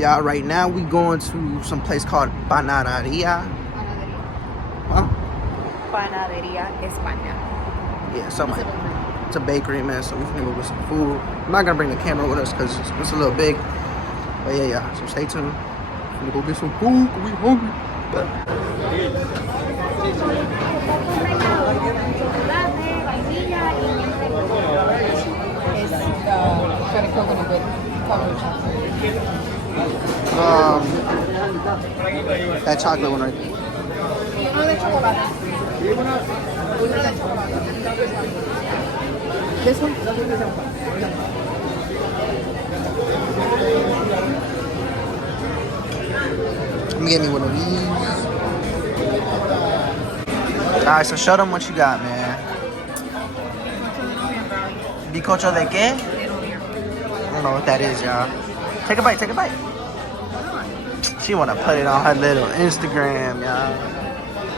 Yeah, right now we going to some place called Panaderia. Huh? Panaderia España. Yeah, something like that. It's a bakery, man, so we're gonna go get some food. I'm not gonna bring the camera with us because it's a little big. But yeah, so stay tuned. We're gonna go get some food, we hungry. But that chocolate one right there. This one? Let me get me one of these. Alright, so show them what you got, man. Bizcocho de qué? I don't know what that is, y'all. Take a bite, take a bite. She wanna put it on her little Instagram, y'all.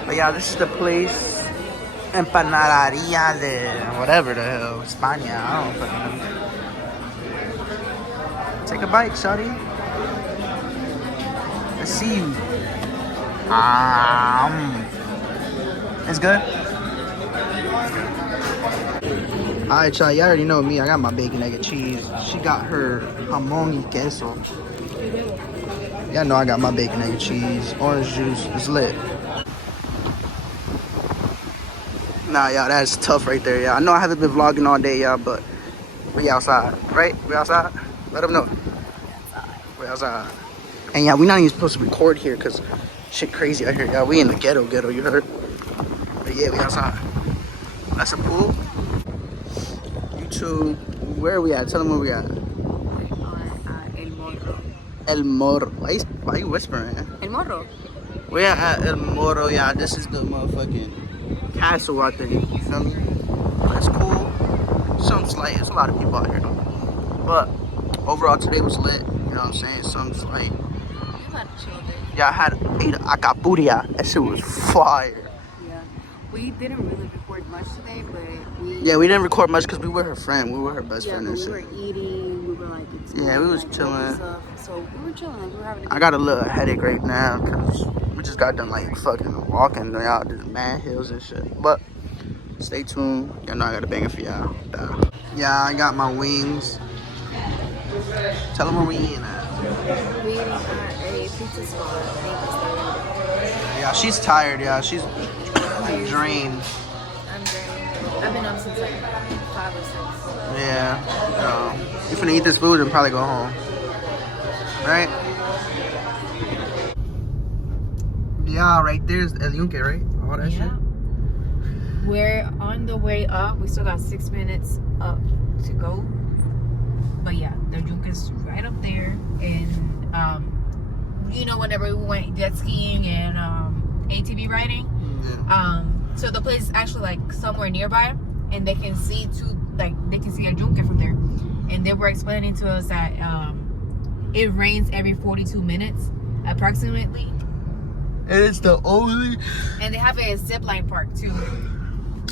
But yeah, this is the place. Empanaderia de whatever the hell, España. I don't fucking know. Take a bite, shawty. Let's see you. It's good. Alright, y'all. You already know me. I got my bacon, egg, and cheese. She got her jamón y queso. Y'all know I got my bacon, egg, and cheese. Orange juice. It's lit. Nah, y'all, that's tough right there, y'all. I know I haven't been vlogging all day, y'all, but we outside, right? We outside? Let them know. We outside. And yeah, we not even supposed to record here because shit crazy out here, y'all. We in the ghetto, you heard? But yeah, we outside. That's a pool. YouTube, where are we at? Tell them where we at. El Morro. El Morro. Why you whispering? El Morro. We're at El Morro, y'all. This is the motherfucking castle, I think. You feel me? That's cool. Some slight. There's a lot of people out here, though. But overall, today was lit. You know what I'm saying? Some slight. Yeah, I ate acapuria. That shit was fire. Yeah. We didn't really record much today, but we didn't record much because we were her friend. We were her best friend and shit. We were eating. We were like, yeah, we was chilling. So we were chilling. We were having. I got a little headache right now because we just got done like fucking walking out to the man hills and shit. But stay tuned. Y'all know I got a banger for y'all. Yeah, I got my wings. Tell them where we eating at. We eating at a pizza spot. Yeah, she's tired. Yeah, she's drained. I'm drained. I've been up since like 5 or 6. Yeah. You finna eat this food and probably go home. Right? Yeah, right there's El Yunque, right? All that shit. We're on the way up. We still got 6 minutes up to go. But yeah, the Yunque's right up there. And you know, whenever we went jet skiing and ATV riding, so the place is actually like somewhere nearby, and they can see they can see a Yunque from there. And they were explaining to us that it rains every 42 minutes approximately. And it's the only. And they have a zip line park too.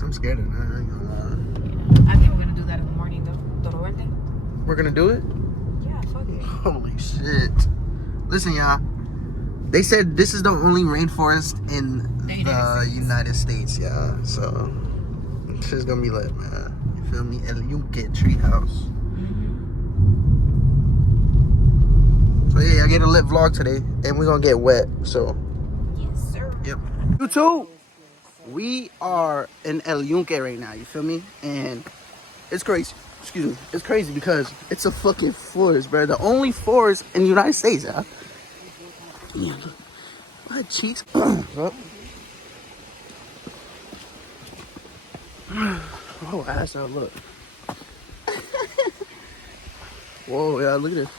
I'm scared of that. I ain't gonna lie. I think we're gonna do that in the morning though. We're gonna do it? Yeah, fuck it. Holy shit. Listen, y'all. They said this is the only rainforest in the United States, yeah. So this shit's gonna be lit, man. You feel me? El Yunque treehouse. So yeah, I get a lit vlog today, and we're gonna get wet. So yes, sir. Yep. YouTube. We are in El Yunque right now. You feel me? And it's crazy. Excuse me. It's crazy because it's a fucking forest, bro. The only forest in the United States, huh? Yeah, look. My cheeks. Oh, ass out, look. Whoa, yeah, look at this.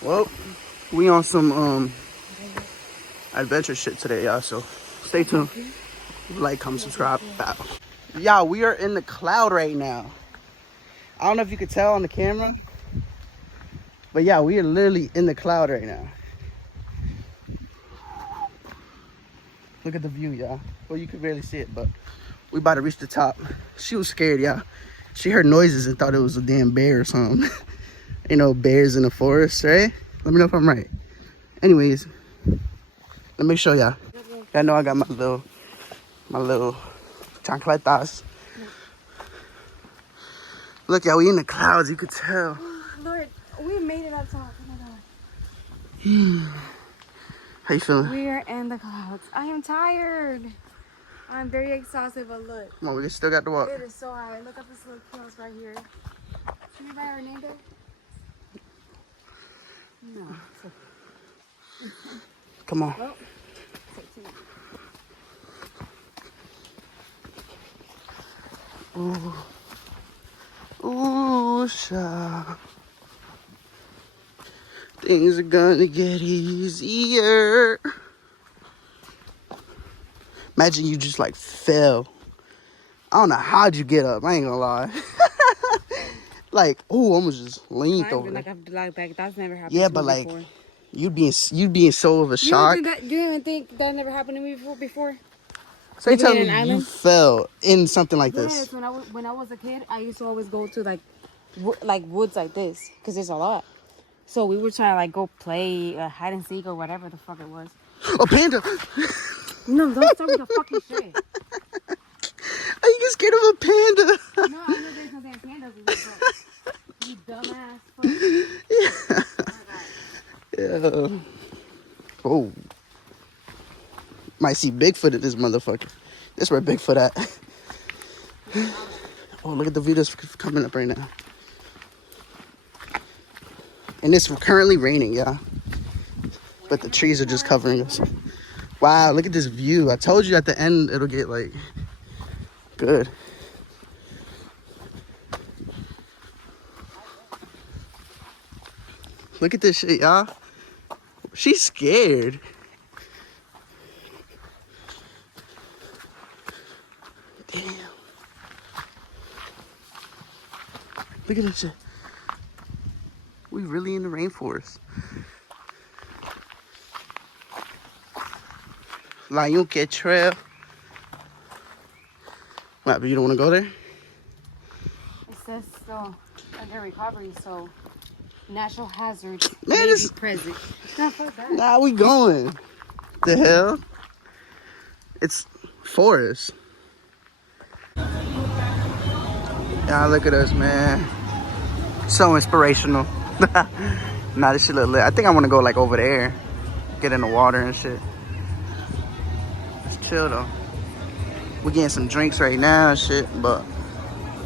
Well, we on some adventure shit today, y'all, so stay tuned. Like, comment, subscribe. Bow. Y'all, we are in the cloud right now. I don't know if you could tell on the camera, but yeah, we are literally in the cloud right now. Look at the view, y'all. Well, you could barely see it, but we about to reach the top. She was scared, y'all. She heard noises and thought it was a damn bear or something. You know, bears in the forest, right? Let me know if I'm right. Anyways, let me show y'all. Y'all know I got my little chancletas. Look, y'all, we in the clouds. You could tell. Lord, we made it up top. Oh my God. How you feeling? We are in the clouds. I am tired. I'm very exhausted, but look. Come on, we still got to walk. It is so high. Look at this little hills right here. Can you write our name there? No. Come on. Well, Ooh, child. Things are gonna get easier. Imagine you just like fell. I don't know how'd you get up. I ain't gonna lie. Like, ooh, almost just leaned over. like that's never happened Yeah, to but me like, before. you'd be in so of a shock. You don't even think that never happened to me before? So you Living telling in me an you island? fell in something like Yes, this? when I was a kid, I used to always go to like woods like this because there's a lot. So we would try to like go play hide and seek or whatever the fuck it was. A panda! No, don't start with the fucking shit. Are you get scared of a panda? No, I know there's no damn pandas in this book. You dumbass fuck. Yeah. Oh. Might see Bigfoot at this motherfucker. This where Bigfoot at. Oh, look at the view that's coming up right now. And it's currently raining, yeah. But the trees are just covering us. Wow, look at this view. I told you at the end it'll get like good. Look at this shit, y'all. She's scared. Damn. Look at this shit. We really in the rainforest. Yunque Trail. What, but you don't want to go there? It says so under recovery, so natural hazards Man, may this- be present. No, fuck that. Nah, we going. The hell? It's forest. Yeah, look at us, man. So inspirational. Nah, this shit look lit. I think I want to go like over there. Get in the water and shit. It's chill though. We're getting some drinks right now and shit, but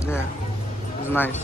yeah, it's nice.